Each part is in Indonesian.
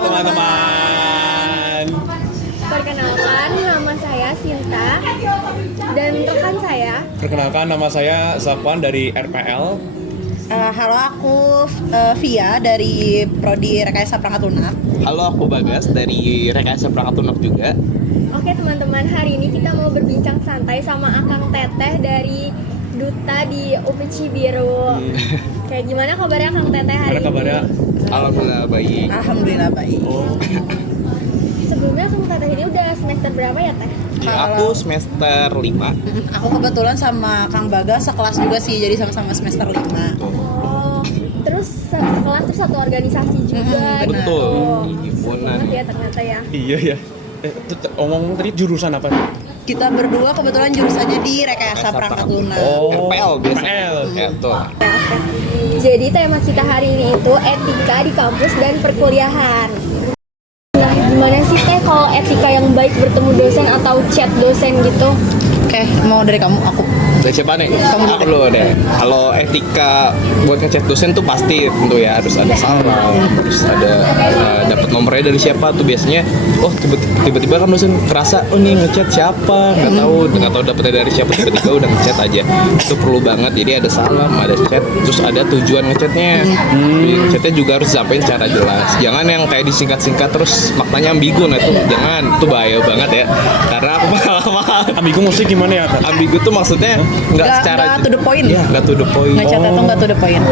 teman-teman. Perkenalkan, nama saya Sinta dan rekan saya. Perkenalkan, nama saya Zakwan dari RPL. Halo, aku Via dari Prodi Rekayasa Perangkat Lunak. Halo, aku Bagas dari Rekayasa Perangkat Lunak juga. Oke teman-teman, hari ini kita mau berbincang santai sama Akang Teteh dari Duta di UPC Biru. Kayak gimana kabarnya Kang Teteh hari ini? Kabarnya? Alhamdulillah baik. Alhamdulillah baik. Sebelumnya Kang Teteh ini udah semester berapa ya Teh? Aku semester 5. Aku kebetulan sama Kang Bagas sekelas juga sih, jadi sama-sama semester 5. Oh, terus sekelas terus satu organisasi juga. Betul. Himpunan ya ternyata ya. Iya ya. Omong tadi jurusan apa? Kita berdua kebetulan jurusannya di Rekayasa Perangkat Lunak. RPL biasa. RPL. Ya, betul. Oke. Jadi tema kita hari ini itu etika di kampus dan perkuliahan. Nah, gimana sih Teh kalau etika yang baik bertemu dosen atau chat dosen gitu? Oke, mau dari kamu, aku. Dari siapa nih? Aku dulu deh. Kalau etika buat ngechat dosen tuh pasti tentu ya harus ada salam, terus ada dapat nomornya dari siapa tuh biasanya. Oh tiba-tiba kan dosen kerasa oh nih ngechat siapa nggak tahu dapetnya dari siapa tiba-tiba udah ngechat aja. Itu perlu banget. Jadi ada salam, ada chat, terus ada tujuan ngechatnya. Jadi ngechatnya juga harus disampaikan secara jelas. Jangan yang kayak disingkat-singkat terus maknanya ambigu. Nah itu jangan, itu bahaya banget ya. Karena aku pengalaman. Ambigu mesti gimana ya? Ambigu tuh maksudnya nggak secara to the point. Iya, nggak to the point. Ngechatnya tuh nggak to the point.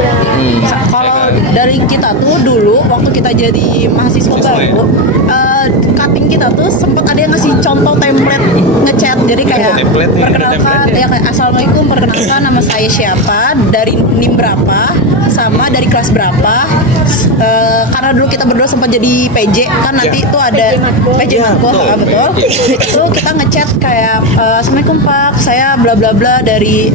Kalau dari kita tuh dulu waktu kita jadi mahasiswa baru, cutting kita tuh sempat ada yang ngasih contoh template ngechat. Jadi kayak Template nih, ada perkenalkan, template ya kayak assalamualaikum, perkenalkan nama saya siapa, dari NIM berapa, sama dari kelas berapa. Karena dulu kita berdua sempat jadi PJ kan nanti itu ada PJ Matko, betul. Itu kita ngechat kayak assalamualaikum Pak, saya bla bla bla dari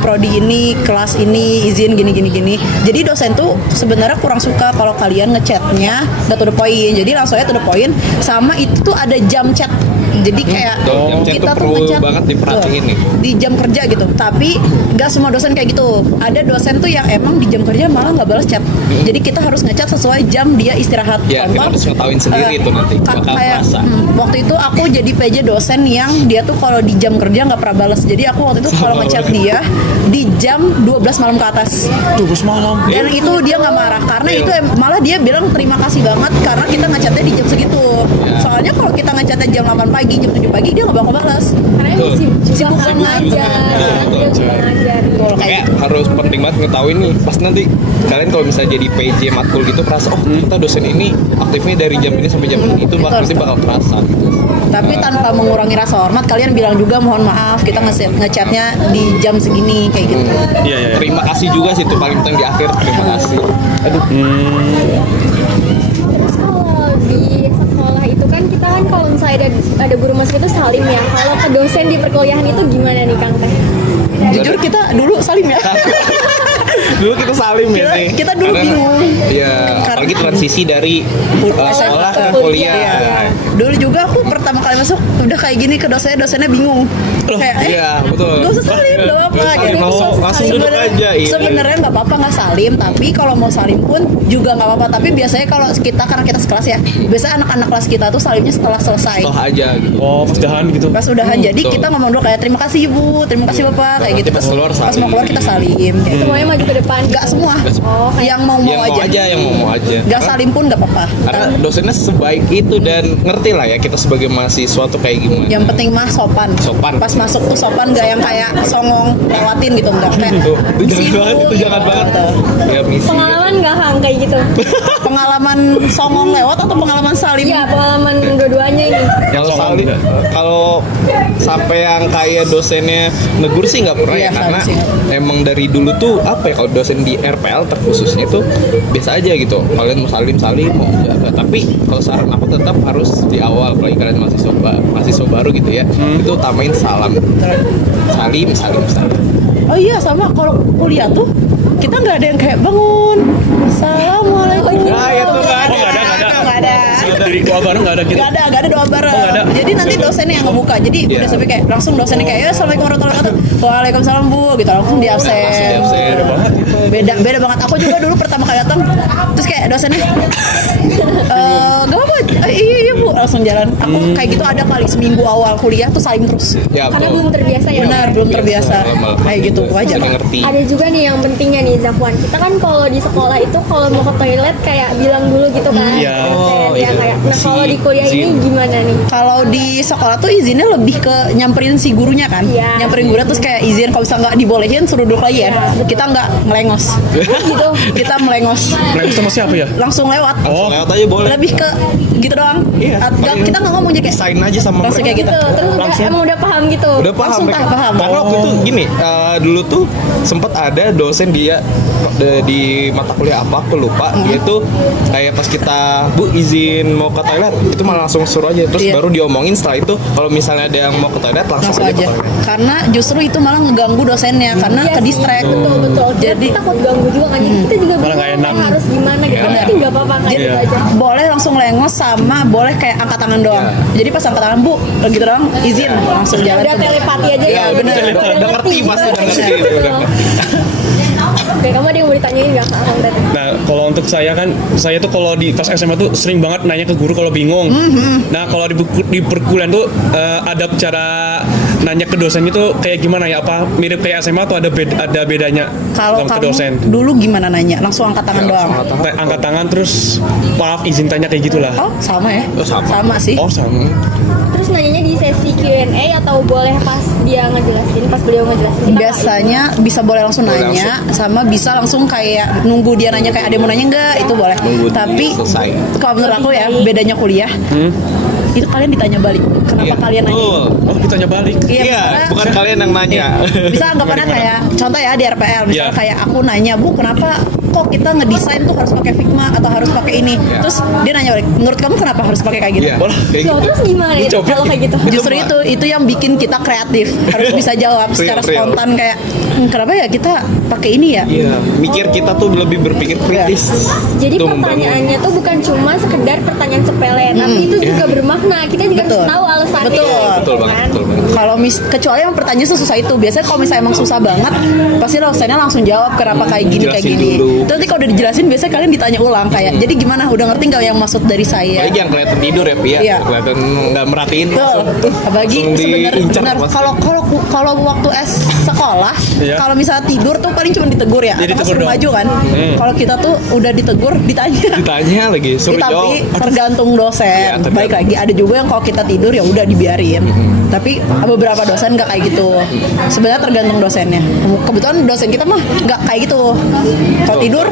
prodi ini, kelas ini, izin gini. Jadi dosen tuh sebenarnya kurang suka kalau kalian ngechatnya nggak to the point. Jadi langsung aja to the point. Sama itu tuh ada jam chat. Jadi kayak jam chat kita tuh tuh perlu ngechat banget diperhatiin nih. di jam kerja gitu. Tapi nggak semua dosen kayak gitu. Ada dosen tuh yang emang di jam kerja malah nggak balas chat. Jadi kita harus ngechat sesuai jam dia istirahat. Ya, kita harus ngetahuin sendiri itu nanti bakal kayak terasa. waktu itu aku jadi PJ dosen yang dia tuh kalau di jam kerja nggak pernah balas. Jadi aku waktu itu kalau ngechat dia di jam 12 malam ke atas. 12 malam. Dan itu dia nggak marah karena itu malah dia bilang terima kasih banget karena kita ngechatnya di jam segitu. Soalnya kalau kita ngechatnya jam 8 pagi, jam 7 pagi dia nggak bakal balas. Karena emang sibuk ngajar. Dia juga ngajar. Kayak harus penting banget ngetahuin nih pas nanti kalian kalau misalnya jadi PJ matkul gitu kerasa oh kita dosen ini aktifnya dari jam ini sampai jam ini itu nanti bakal terasa gitu. Tapi tanpa mengurangi rasa hormat kalian bilang juga mohon maaf kita ngechatnya di jam segini kayak gitu. Iya. Terima kasih juga sih itu paling penting di akhir terima kasih. Terus kalau di sekolah itu kan kita kan kalau misalnya ada guru masuk itu salim ya. Kalau ke dosen di perkuliahan itu gimana nih Kang Teh? Jujur kita dulu salim ya. Dulu kita salim ya sih. Kita dulu bingung. Iya, apalagi transisi dari sekolah ke kuliah. Iya. Dulu juga aku pertama kali masuk udah kayak gini ke dosennya bingung. Kayak Iya, betul. Gak usah salim, gak apa-apa. Salim, mau langsung duduk aja. Iya. Sebenarnya nggak apa-apa nggak salim, tapi kalau mau salim pun juga nggak apa-apa. Tapi biasanya kalau kita karena kita sekelas ya, biasanya anak-anak kelas kita tuh salimnya setelah selesai. Toh aja gitu. Oh, pas udahan gitu. Pas udahan, jadi betul. kita ngomong dulu kayak terima kasih ibu, terima kasih bapak, kayak gitu. Pas keluar Pas salim. mau keluar kita salim. Kayak. Semuanya maju ke depan. Nggak semua. Oh, kayak Yang mau aja. Yang mau aja. Nggak salim pun nggak apa-apa. Karena dosennya sebaik itu dan ngerti lah ya kita sebagai mahasiswa tuh kayak gimana. Yang penting mah sopan. Sopan. Pas masuk tuh sopan, nggak yang kayak songong lewatin gitu, nggak kayak. Itu jangan banget, itu jangan banget. Ya misi. pengalaman nggak Kang kayak gitu? Pengalaman songong lewat atau pengalaman salim? Iya, pengalaman dua-duanya ini. Kalau kalau sampai yang kayak dosennya negur sih nggak pernah Iya, ya karena sih. emang dari dulu tuh apa ya kalau dosen di RPL terkhususnya tuh biasa aja gitu kalian mau salim mau enggak tapi kalau saran aku tetap harus di awal apalagi kalian mahasiswa baru gitu ya itu utamain salam salim. Oh iya, sama kalau kuliah tuh kita nggak ada yang kayak bangun, assalamualaikum. Nah, itu nggak ada. Nggak ada. Dari doa bareng nggak ada gitu. Nggak ada doa bareng. Oh, nggak ada. Jadi nanti dosennya yang ngebuka. Jadi Iya. udah sampai kayak langsung dosennya kayak ya assalamualaikum warahmatullahi wabarakatuh. Waalaikumsalam bu, gitu langsung di absen. Langsung di absen. Beda banget. Aku juga dulu pertama kali datang, terus kayak dosennya langsung jalan. Aku kayak gitu ada kali seminggu awal kuliah tuh saling terus. Ya, Karena betul. belum terbiasa ya. Benar, belum terbiasa. Lama-lama Kayak gitu juga wajar. sudah ngerti. Ada juga nih yang pentingnya nih Zakwan. Kita kan kalau di sekolah itu kalau mau ke toilet kayak bilang dulu gitu kan. Iya. Dosen, ya iya. kayak. Nah kalau di kuliah ini Izin. gimana nih? Kalau di sekolah tuh izinnya lebih ke nyamperin si gurunya kan. Iya. Nyamperin gurunya terus kayak izin kalau bisa nggak dibolehin suruh duduk lagi ya. Iya, betul. Kita nggak melengos. Gitu. Kita melengos. Lagi sama siapa ya? Langsung lewat. Oh, Lewat aja boleh. Lebih ke gitu doang. Iya, paling Kita nggak ngomong jadi kayak Sign aja sama langsung mereka. kayak gitu. Terus emang udah paham gitu. Udah paham Langsung mereka. paham. Karena waktu itu gini, dulu tuh sempat ada dosen dia di mata kuliah apa aku lupa, dia tuh kayak pas kita Bu izin mau ke toilet itu malah langsung suruh aja terus Iya. baru diomongin setelah itu kalau misalnya ada yang mau ke toilet langsung, Langsung aja ke aja. toilet. Karena justru itu malah ngeganggu dosennya karena Iya ke sih, distract. betul betul. Jadi Kita takut ganggu juga kan. Jadi kita juga Malah bingung nggak enak. kayak harus gimana gitu. Iya. Tapi nggak apa-apa kayak Jadi gitu aja. boleh langsung lengos sama boleh kayak angkat tangan doang. Iya. Jadi pas angkat tangan Bu gitu doang izin langsung jalan. Udah ke- telepati aja Ya, ya. bener. Udah ngerti, pasti udah ngerti. Betul. Oke, kamu ada yang mau ditanyain nggak Kak Kang tadi? nah kalau untuk saya kan, saya tuh kalau di pas SMA tuh sering banget nanya ke guru kalau bingung. Nah kalau di perkuliahan tuh ada cara nanya ke dosen itu kayak gimana ya? Apa mirip kayak SMA atau ada bedanya Kalau ke kamu dosen? dulu gimana nanya? Langsung angkat tangan Ya, doang. langsung angkat Angkat tangan terus maaf izin tanya kayak gitulah. Oh sama ya? Oh, sama. Sama sih. Oh sama. Terus nanyanya di sesi Q&A atau boleh pas dia ngejelasin, pas beliau ngejelasin? Kita Biasanya bisa boleh langsung Boleh nanya, sama bisa langsung kayak nunggu dia nanya kayak ada yang mau nanya enggak, itu boleh. Nunggu Tapi dia selesai. kalau menurut aku ya bedanya kuliah, itu kalian ditanya balik. Kenapa Iya. kalian nanya? Betul. Oh ditanya balik. Iya, misalnya- bukan kalian yang nanya. Bisa anggapannya Gimana? kayak contoh ya di RPL misalnya Iya. kayak aku nanya Bu kenapa kok kita ngedesain tuh harus pakai Figma atau harus pakai ini Iya. terus dia nanya balik menurut kamu kenapa harus pakai kayak gitu. Iya, Wah, kayak Loh, gitu. terus gimana Ini itu coba. kalau kayak gitu? Justru itu yang bikin kita kreatif harus bisa jawab secara Real. spontan kayak kenapa ya kita pakai ini ya. Iya, mikir kita tuh lebih berpikir kritis. Jadi Itu membangun. pertanyaannya tuh bukan cuma sekedar pertanyaan sepele, tapi itu juga bermakna. Kita juga Betul. harus tahu alasannya. Betul. Betul banget, kan? betul banget. Kalau kecuali yang pertanyaan sesusah itu biasanya kalau misalnya emang susah banget pasti dosennya langsung jawab kenapa kayak gini kayak jelasin gini. dulu. Terus nanti kalau udah dijelasin biasanya kalian ditanya ulang kayak jadi gimana udah ngerti nggak yang maksud dari saya. Apalagi yang kelihatan tidur ya, Pia. Iya. Kelihatan nggak merhatiin. Betul. Apalagi langsung sebenarnya diincar benar pasti. kalau waktu sekolah Iya. kalau misalnya tidur tuh paling cuma ditegur ya. Jadi Atau ditegur suruh doang. maju kan. Kalau kita tuh udah ditegur ditanya. Ditanya lagi, suruh Tapi jawab. tergantung dosen. Iya, tergantung. Baik lagi ada juga yang kalau kita tidur ya udah dibiarin. Tapi beberapa dosen nggak kayak gitu. Sebenarnya tergantung dosennya. Kebetulan dosen kita mah nggak kayak gitu. Kalau tidur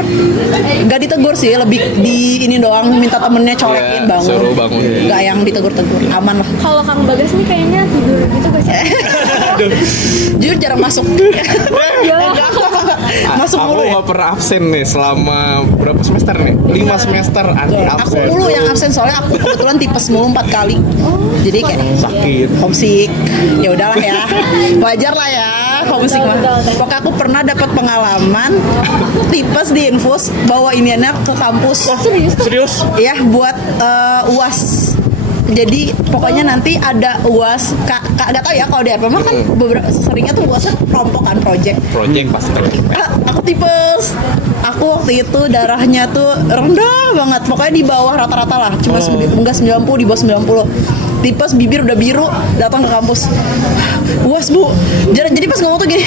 nggak ditegur sih, lebih di ini doang minta temennya colekin Iya, bangun. suruh bangun. Nggak yang ditegur-tegur, aman lah. Kalau Kang Bagas nih kayaknya tidur gitu gak sih? Jujur jarang masuk. Ya. Masuk Aku mulu ya. nggak pernah absen nih selama berapa semester nih? 5 semester anti Aku absen. mulu yang absen soalnya aku kebetulan tipes mulu 4 kali. Jadi kayak Sakit. homesick. Ya udahlah ya. Wajar lah ya homesick mah. Betul, betul. Pokoknya aku pernah dapat pengalaman tipes di infus bawa iniannya ke kampus. Serius tuh? serius? Ya buat UAS. Jadi pokoknya nanti ada UAS kak gak tau ya kalau di RP mah kan beberapa seringnya tuh UASnya rompokan project. Project pasti. Aku tipes. Aku waktu itu darahnya tuh rendah banget. Pokoknya di bawah rata-rata lah. Cuma enggak 90, di bawah 90. Tipes, bibir udah biru, datang ke kampus. UAS Bu. Jadi pas ngomong tuh gini.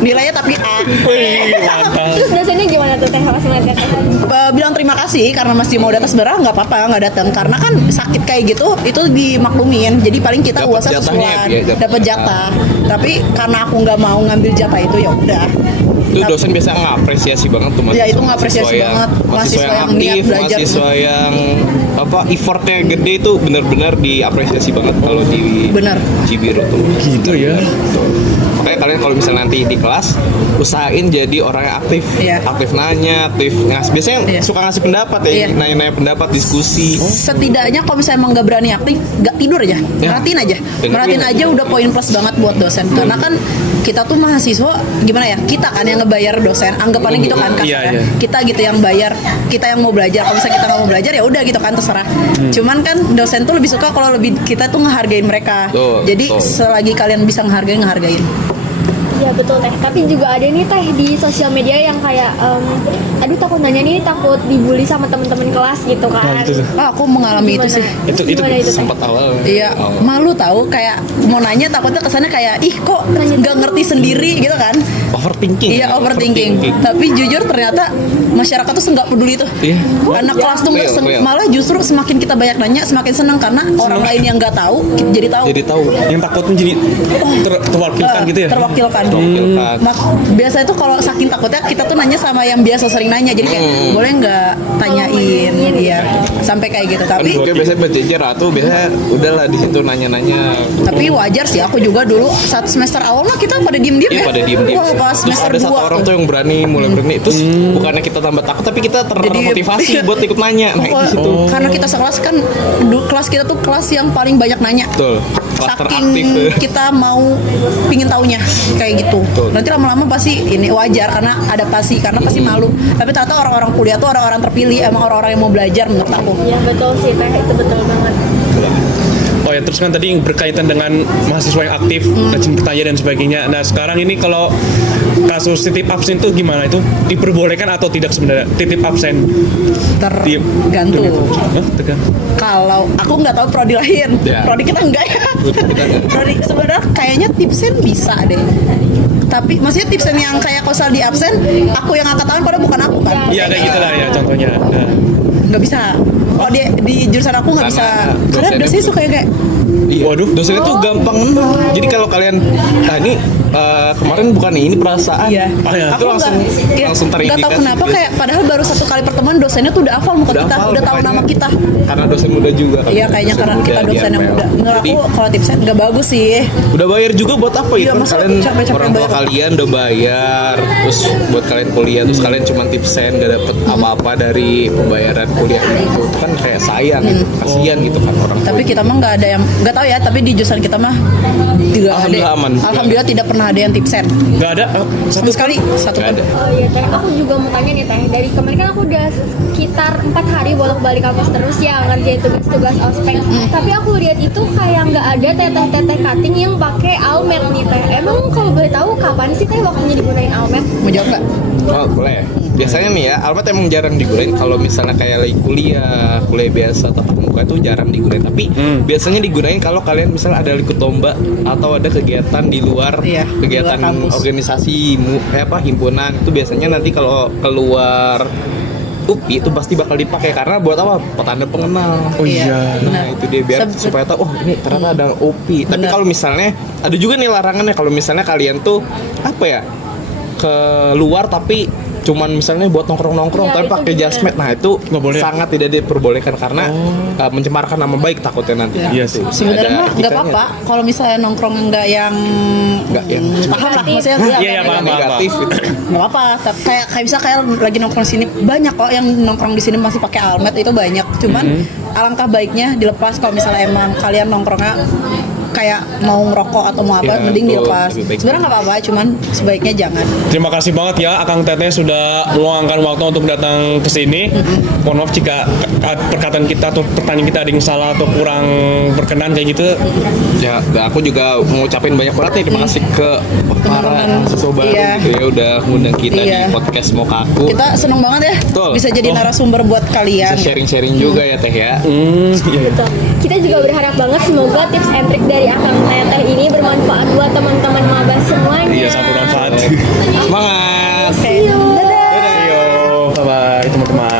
Nilainya tapi A. Wih, mantap. Terus dosennya gimana tuh teh pas ngeliat teh? Bilang terima kasih karena masih mau datang sebenarnya nggak apa-apa nggak datang karena kan sakit kayak gitu itu dimaklumin jadi paling kita Dapat uasnya jatahnya sesuai ya, dapat jatah tapi karena aku nggak mau ngambil jatah itu ya udah. Itu dosen biasa ngapresiasi banget tuh Ya, itu ngapresiasi mahasiswa banget. mahasiswa yang Mahasiswa yang niat aktif, belajar. mahasiswa yang apa effortnya gede itu benar-benar diapresiasi banget kalau di Benar. Cibiro tuh. Gitu ya. Betul. Makanya kalian kalau misalnya nanti di kelas usahain jadi orang yang aktif, Iya. aktif nanya, aktif ngasih. Biasanya Iya. suka ngasih pendapat ya, Iya. nanya-nanya pendapat, diskusi. Setidaknya kalau misalnya emang nggak berani aktif nggak tidur aja Ya. merhatiin aja Dengerin merhatiin aja. aja udah poin plus banget buat dosen karena kan kita tuh mahasiswa gimana ya kita kan yang ngebayar dosen anggapannya gitu kan Iya, kasarnya iya. kita gitu yang bayar kita yang mau belajar kalau misalnya kita nggak mau belajar ya udah gitu kan terserah cuman kan dosen tuh lebih suka kalau lebih kita tuh ngehargain mereka Betul, jadi betul. selagi kalian bisa ngehargain Iya betul teh. Tapi juga ada nih teh di sosial media yang kayak, aduh takut nanya nih, takut dibully sama teman-teman kelas gitu kan. Nah, itu tuh. Aku mengalami itu Gimana? sih. Itu Gimana itu teh? Sempat awal. Iya, malu tahu kayak mau nanya takutnya kesannya kayak ih kok nggak ngerti sendiri gitu kan. Overthinking. Iya overthinking. Tapi jujur ternyata masyarakat tuh nggak peduli tuh. Iya. Anak kelas tuh nggak Real. malah justru semakin kita banyak nanya semakin senang karena orang lain yang nggak tahu jadi tahu. Jadi tahu. Yang takutnya jadi terwakilkan gitu ya. Terwakilkan. Terwakilkan. Biasa itu kalau saking takutnya kita tuh nanya sama yang biasa sering nanya jadi kayak boleh nggak tanyain iya sampai kayak gitu Kan tapi gue biasanya berjejer atau biasanya udahlah di situ nanya-nanya. tapi wajar sih aku juga dulu saat semester awal mah kita pada diem-diem Iya ya pada diem-diem. wah pas Terus semester ada satu 2 orang tuh yang mulai berani. Terus bukannya kita tambah takut tapi kita termotivasi buat ikut nanya. Nah di situ. karena kita sekelas kan kelas kita tuh kelas yang paling banyak nanya Betul. Kelas saking teraktif. kita mau pingin taunya kayak gitu Betul. nanti lama-lama pasti ini wajar karena adaptasi karena pasti malu tapi ternyata orang-orang kuliah tuh orang-orang terpilih emang orang-orang yang mau belajar menurut aku Iya betul sih teh, itu betul banget. Oh ya, terus kan tadi berkaitan dengan mahasiswa yang aktif, rajin bertanya dan sebagainya. Nah sekarang ini kalau kasus titip absen itu gimana? Itu diperbolehkan atau tidak sebenarnya? Titip absen? tergantung Hah? Tergantung. kalau aku nggak tahu prodi lain Ya. prodi kita enggak ya Kita enggak. prodi sebenarnya kayaknya tipsen bisa deh tapi maksudnya tipsen yang kayak kalau salah di absen aku yang angkat tangan padahal bukan aku kan Iya kayak gitulah ya contohnya. Nah. nggak bisa oh di jurusan aku nggak bisa Karena karena dosennya suka kayak Iya. Waduh. Dosennya tuh gampang ngenal. Jadi kalau kalian, nah ini kemarin bukan nih, ini perasaan. iya Ah, ya. Itu langsung langsung nggak terindikasi. tahu kenapa gitu. kayak padahal baru satu kali pertemuan dosennya tuh udah hafal muka kita hafal, udah tahu makanya. nama kita Karena dosen muda juga kan. iya kayaknya karena kita di dosen yang MPL. muda menurut Jadi, aku kalau tipsen nggak bagus sih udah bayar juga buat apa Iya, ya? Kan masa kalian capek-capek orang tua bayar. kalian udah bayar, terus buat kalian kuliah, terus kalian cuma tipsen gak dapet apa-apa dari pembayaran kuliah itu kan kayak sayang gitu, kasihan gitu kan orang tua. tapi kita mah nggak ada yang nggak tahu ya tapi di jurusan kita mah tidak ada Alhamdulillah aman. alhamdulillah tidak pernah ada yang tipsen Nggak ada sama sekali satu Nggak ada. Oh iya teh, aku juga mau tanya nih teh. Dari kemarin kan aku udah sekitar 4 hari bolak-balik kampus terus ya ngerjain tugas-tugas ospek. Tapi aku lihat itu kayak nggak ada teteh-teteh cutting yang pakai almet nih teh. Emang kalau boleh tahu kapan sih teh waktunya digunain almet? mau jawab nggak Oh boleh. Biasanya nih ya, almat emang jarang digunain kalau misalnya kayak lagi kuliah biasa tatap muka itu jarang digunain. Tapi biasanya digunain kalau kalian misalnya ada ikut lomba atau ada kegiatan di luar Iya, kegiatan di luar kampus. organisasi himpunan itu biasanya nanti kalau keluar UPI itu pasti bakal dipakai karena buat apa? Petanda pengenal. Oh iya. Nah benar. itu dia biar supaya tahu oh ini ternyata ada OP. Tapi Benar. kalau misalnya ada juga nih larangannya kalau misalnya kalian tuh apa ya ke luar tapi cuman misalnya buat nongkrong-nongkrong Iya, tapi itu pakai gimana? jasmet. Nah itu Nggak boleh. sangat tidak diperbolehkan karena mencemarkan nama baik takutnya nanti. Ya. Iya Gitu. sih. sebenarnya Ada mah nggak etikanya. apa-apa kalau misalnya nongkrong nggak yang paham lah maksudnya Iya, iya, paham, paham. Negatif gitu. nggak apa-apa tapi kayak bisa kayak lagi nongkrong sini banyak kok yang nongkrong di sini masih pakai almet itu banyak cuman alangkah baiknya dilepas kalau misalnya emang kalian nongkrongnya kayak mau ngerokok atau mau apa Ya, mending betul. dilepas Lebih baik sebenarnya nggak apa-apa cuman sebaiknya jangan Terima kasih banget ya Akang Teteh sudah meluangkan waktu untuk datang ke sini. Mohon maaf jika perkataan kita atau pertanyaan kita ada yang salah atau kurang berkenan kayak gitu. Ya, dan aku juga mau ucapin banyak banget nih terima kasih ke para mahasiswa baru Iya. gitu ya udah ngundang kita Iya. di podcast Mokaku. kita seneng banget ya Betul. bisa jadi narasumber buat kalian Bisa sharing-sharing juga ya Teh ya. Iya. Betul. Kita juga berharap banget semoga tips and trick dari Akang Teteh ini bermanfaat buat teman-teman maba semuanya. Iya, sangat bermanfaat. Semangat. Oke. See you. See you. Bye bye teman-teman.